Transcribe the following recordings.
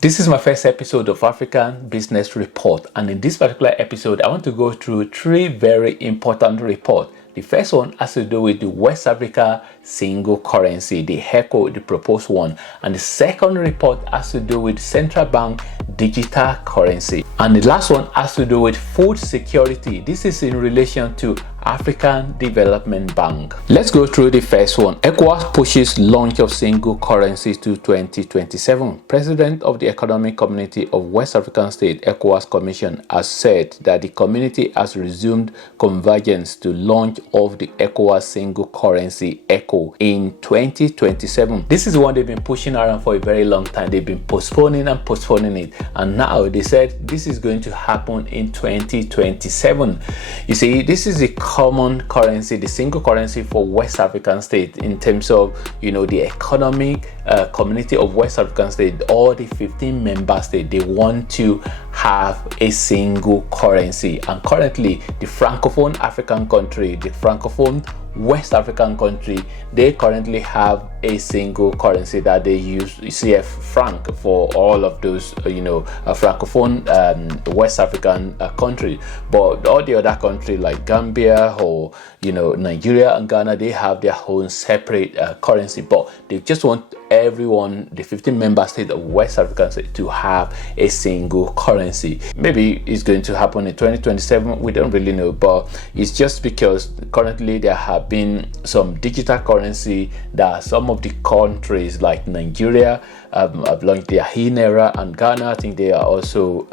This is my first episode of African Business Report, and in this particular episode I want to go through three very important reports. The first one has to do with the West Africa single currency, the ECO, the proposed one, and the second report has to do with central bank digital currency, and the last one has to do with food security. This is in relation to African Development Bank. Let's go through the first one. ECOWAS pushes launch of single currency to 2027. President of the Economic Community of West African States, ECOWAS Commission, has said that the community has resumed convergence to launch of the ECOWAS single currency ECO in 2027. This is one they've been pushing around for a very long time. They've been postponing and postponing it, and now they said this is going to happen in 2027. You see, this is a common currency, the single currency for West African states in terms of, the economic community of West African states. All the 15 member states, they want to have a single currency, and currently the Francophone African country, the Francophone West African country, they currently have a single currency that they use, CF franc, for all of those Francophone West African countries. But all the other countries like Gambia or Nigeria and Ghana, they have their own separate currency, but they just want everyone, the 15 member states of West African states, to have a single currency. Maybe it's going to happen in 2027, we don't really know, but it's just because currently there have been some digital currency that some of the countries like Nigeria have launched their eNaira, and Ghana, I think they are also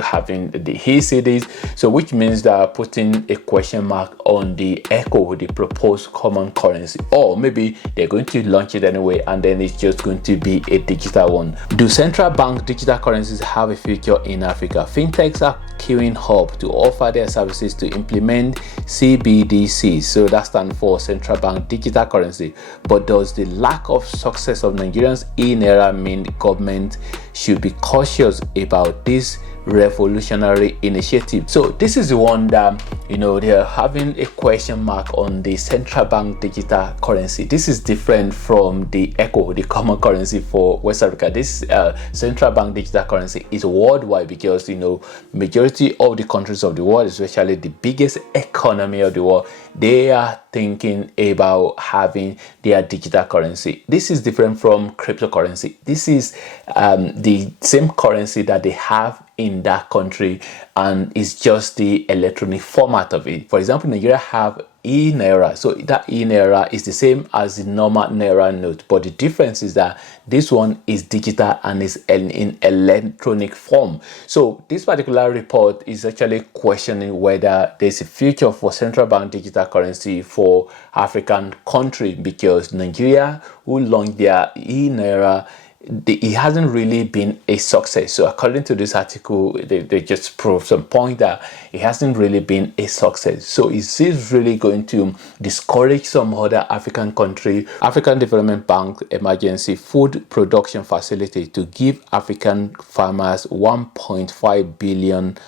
having the ECDs, so which means they are putting a question mark on the ECO, the proposed common currency, or maybe they're going to launch it anyway and then it's just going to be a digital one. Do central bank digital currencies have a future in Africa? Fintechs are queuing up to offer their services to implement CBDCs, so that stands for central bank digital currency. But does the lack of success of Nigerians eNaira mean the government should be cautious about this revolutionary initiative? So this is the one that they are having a question mark on the central bank digital currency. This is different from the ECO, the common currency for West Africa. This central bank digital currency is worldwide because majority of the countries of the world, especially the biggest economy of the world, they are thinking about having their digital currency. This is different from cryptocurrency. This is the same currency that they have in that country, and it's just the electronic format of it. For example, Nigeria have eNaira, so that eNaira is the same as the normal Naira note, but the difference is that this one is digital and is in electronic form. So this particular report is actually questioning whether there's a future for central bank digital currency for African countries, because Nigeria, who launched their eNaira, it hasn't really been a success. So according to this article, they just proved some point that it hasn't really been a success. So is this really going to discourage some other African country? African Development Bank Emergency Food Production Facility to give African farmers $1.5 billion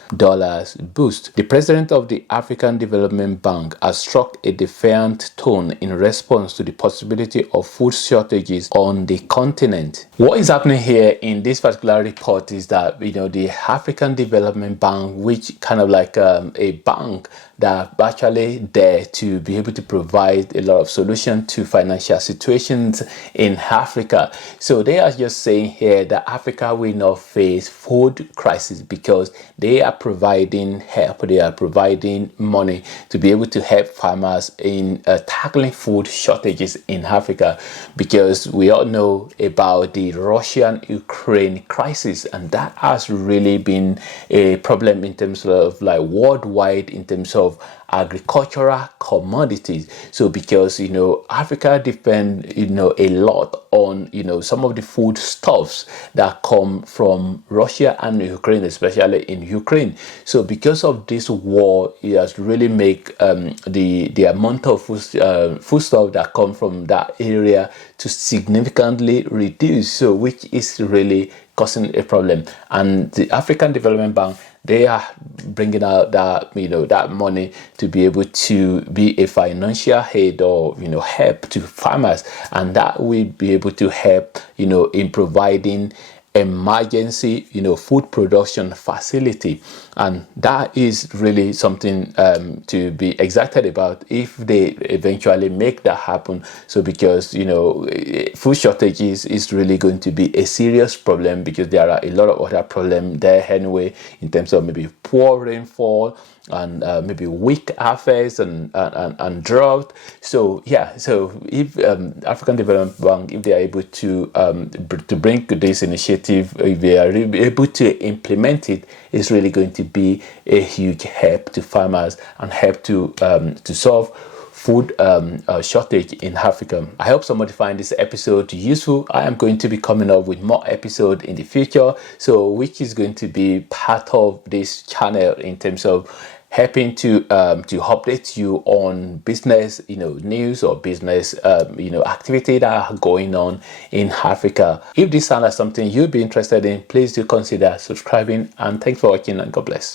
boost. The president of the African Development Bank has struck a defiant tone in response to the possibility of food shortages on the continent. What is happening here in this particular report is that the African Development Bank, which kind of like a bank that actually there to be able to provide a lot of solution to financial situations in Africa. So they are just saying here that Africa will not face food crisis because they are providing help, they are providing money to be able to help farmers in tackling food shortages in Africa, because we all know about the Russian-Ukraine crisis, and that has really been a problem in terms of like worldwide in terms of agricultural commodities. So because Africa depend a lot on some of the food stuffs that come from Russia and Ukraine, especially in Ukraine. So because of this war, it has really make the amount of food stuff that come from that area to significantly reduce, so which is really causing a problem. And the African Development Bank, they are bringing out that that money to be able to be a financial aid or help to farmers, and that will be able to help in providing emergency, food production facility. And that is really something to be excited about if they eventually make that happen. So because food shortages is really going to be a serious problem, because there are a lot of other problems there anyway, in terms of maybe poor rainfall and maybe weak harvest and drought. So yeah, so if African Development Bank, if they are able to bring this initiative, if they are able to implement it, it's really going to be a huge help to farmers and help to solve food shortage in Africa. I hope somebody find this episode useful. I am going to be coming up with more episodes in the future, so which is going to be part of this channel in terms of helping to update you on business news or business activity that are going on in Africa. If this sounds like something you'd be interested in, please do consider subscribing, and thanks for watching, and God bless.